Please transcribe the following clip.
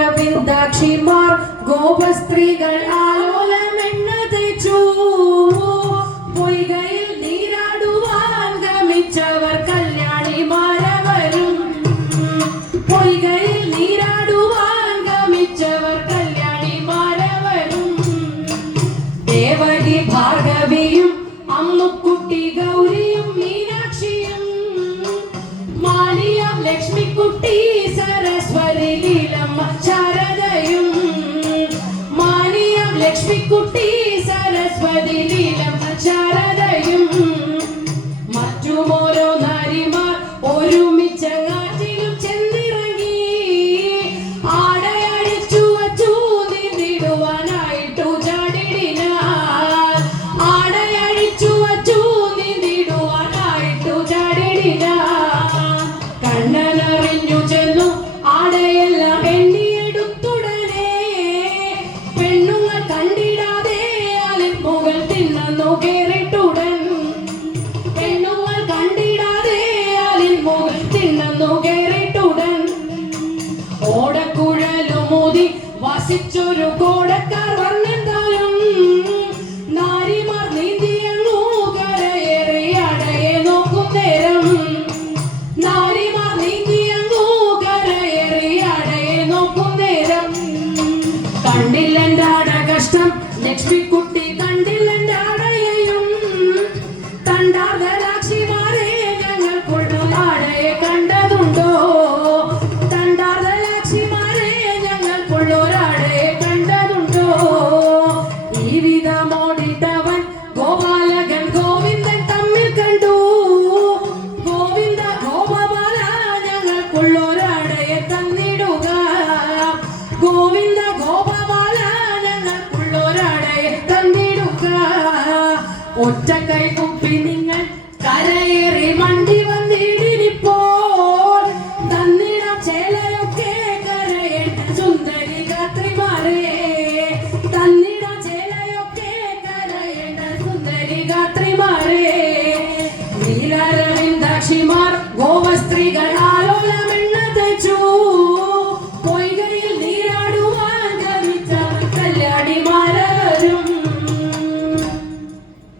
നീലരവിന്ദാക്ഷിമാർ ഗോപസ്ത്രീകൾ ആലോലമെണ്ണ തേച്ചു പൊയ്കയിൽ നീരാടുവാൻ ഗമിച്ചവർ കല്യാണിമാരവരും പൊയ്കയിൽ നീരാടുവാൻ ഗമിച്ചവർ കല്യാണിമാരവരും ദേവകി ഭാർഗവിയും അമ്മുക്കുട്ടി ഗൗരിയും മീനാക്ഷിയും മാനിയം ലക്ഷ്മിക്കുട്ടി സരസ്വതി ലീലമ്മ ശാരദയും മാനിയം ലക്ഷ്മിക്കുട്ടി സരസ്വതി ലീലമ്മ ശാരദയും മറ്റുമോരോ നാരിമാർ ഒരുമിച്ചങ്ങാറ്റിലും ചെന്നിറങ്ങി ആടയടിച്ചു വച്ചു നീന്തിടുവാനായിട്ടു ചാടിടിന ആടയടിച്ചു വച്ചു നീന്തിടുവാനായിട്ടു ചാടിടിന കണ്ണനറിഞ്ഞു ചെന്നു ആടയെല്ലാം എണ്ണിയെടുത്തുടനെ പെണ്ണുങ്ങൾ കണ്ടിടാതെ ആലിപ്പുകൾ തിന്നു കേറിട്ടുടൻ പെണ്ണുങ്ങൾ കണ്ടിടാതെ ആലിപ്പുകൾ തിന്നു കേറിട്ടുടൻ ഓടക്കുഴലുമൂതി വസിച്ചൊരു കോടക്കാർ വർണ്ണെന്താലും നാരിമാർ നീന്തിയങ്ങൂ കരയേറി അടയെ നോക്കും നേരം നാരിമാർ നീന്തിയങ്ങൂ കരയേറി അടയെ നോക്കും നേരം കണ്ടില്ലെന്റെ ആട കഷ്ടം ലക്ഷ്മിക്കുട്ടി കണ്ടില്ലെന്റെ ആടയെയും തണ്ടാർദ്ധരാക്ഷിമാരെ ഞങ്ങൾക്കുള്ളു ആടയെ കണ്ടതുണ്ടോ തണ്ടാർദ്ധരാക്ഷിമാരെ ഞങ്ങൾക്കുള്ളൊരാടയെ കണ്ടതുണ്ടോ ഈ വിധമോടിട്ടവൻ ഗോപാലകൻ ഗോവിന്ദൻ തമ്മിൽ കണ്ടു ഗോവിന്ദ ഗോപബാല ഞങ്ങൾക്കുള്ളൊരാടയെ തന്നിടുക ഗോവിന്ദ ഗോപബാല ഞങ്ങൾക്കുള്ളൊരാടയെ തന്നിടുക ഒറ്റ കൈ കുപ്പി നിങ്ങൾ കരയേറി വണ്ടി